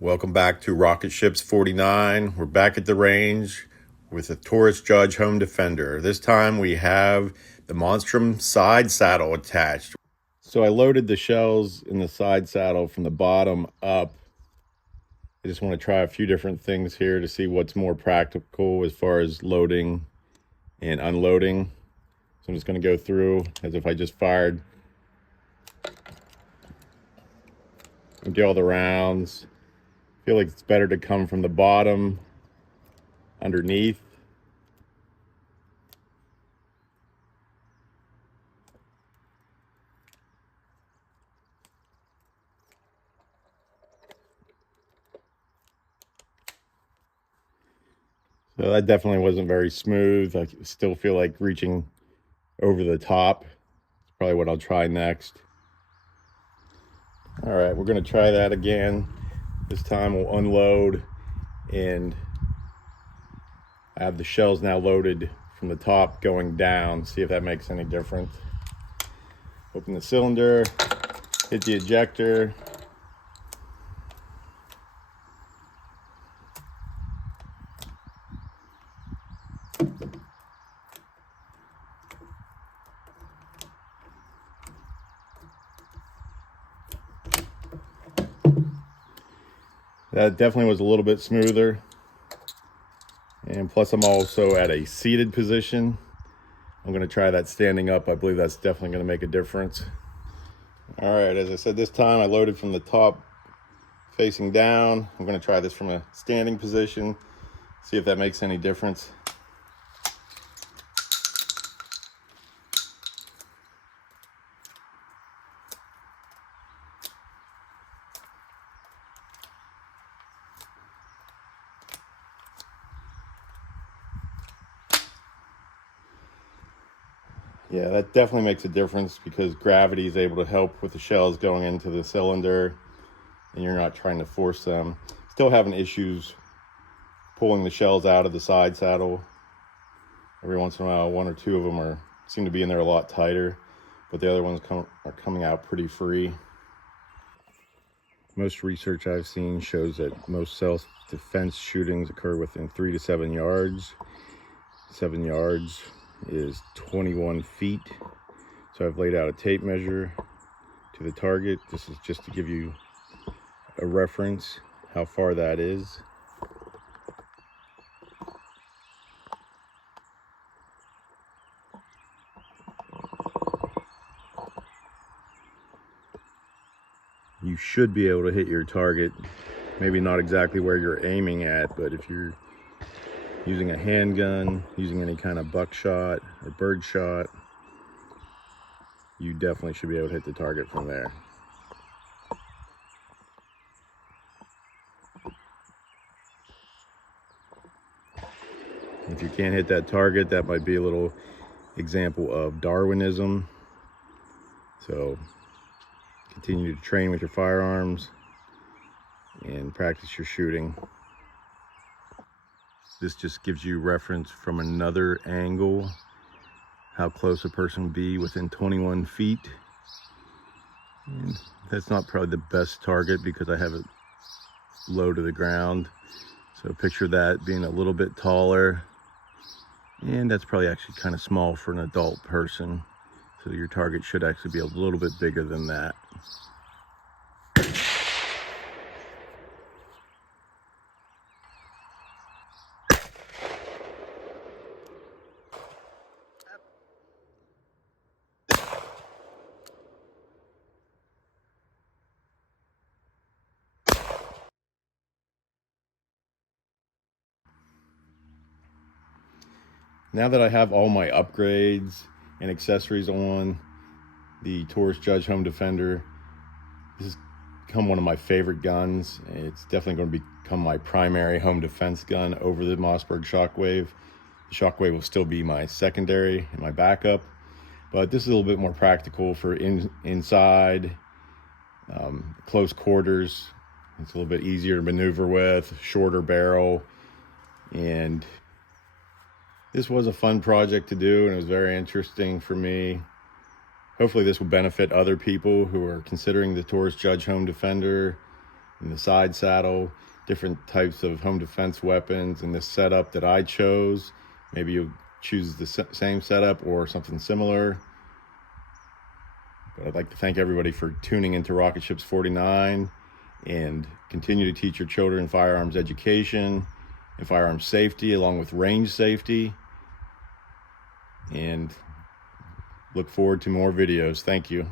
Welcome back to Rocket Ships 49. We're back at the range with the Taurus Judge Home Defender. This time we have the Monstrum Side Saddle attached. So I loaded the shells in the side saddle from the bottom up. I just want to try a few different things here to see what's more practical as far as loading and unloading. So I'm just going to go through as if I just fired. Empty all the rounds. I feel like it's better to come from the bottom underneath. So that definitely wasn't very smooth. I still feel like reaching over the top. It's probably what I'll try next. All right, we're gonna try that again. This time we'll unload, and I have the shells now loaded from the top going down. See if that makes any difference. Open the cylinder, hit the ejector. That definitely was a little bit smoother. And plus I'm also at a seated position. I'm gonna try that standing up. I believe that's definitely gonna make a difference. All right, as I said, this time I loaded from the top facing down. I'm gonna try this from a standing position, see if that makes any difference. Yeah, that definitely makes a difference because gravity is able to help with the shells going into the cylinder and you're not trying to force them. Still having issues pulling the shells out of the side saddle. Every once in a while, one or two of them seem to be in there a lot tighter, but the other ones are coming out pretty free. Most research I've seen shows that most self-defense shootings occur within 3 to 7 yards. 7 yards is 21 feet. So I've laid out a tape measure to the target. This is just to give you a reference how far that is. You should be able to hit your target, maybe not exactly where you're aiming at, but if you're using a handgun, using any kind of buckshot or bird shot, you definitely should be able to hit the target from there. If you can't hit that target, that might be a little example of Darwinism. So continue to train with your firearms and practice your shooting. This just gives you reference from another angle, how close a person would be within 21 feet. And that's not probably the best target because I have it low to the ground. So picture that being a little bit taller. And that's probably actually kind of small for an adult person. So your target should actually be a little bit bigger than that. Now that I have all my upgrades and accessories on the Taurus Judge Home Defender, this has become one of my favorite guns. It's definitely going to become my primary home defense gun over the Mossberg Shockwave. The Shockwave will still be my secondary and my backup, but this is a little bit more practical for inside, close quarters. It's a little bit easier to maneuver with, shorter barrel, and this was a fun project to do, and it was very interesting for me. Hopefully this will benefit other people who are considering the Taurus Judge Home Defender. in the side saddle, different types of home defense weapons, and this setup that I chose. Maybe you'll choose the same setup or something similar. But I'd like to thank everybody for tuning into Rocket Ships 49, and continue to teach your children firearms education and firearms safety, along with range safety. And look forward to more videos. Thank you.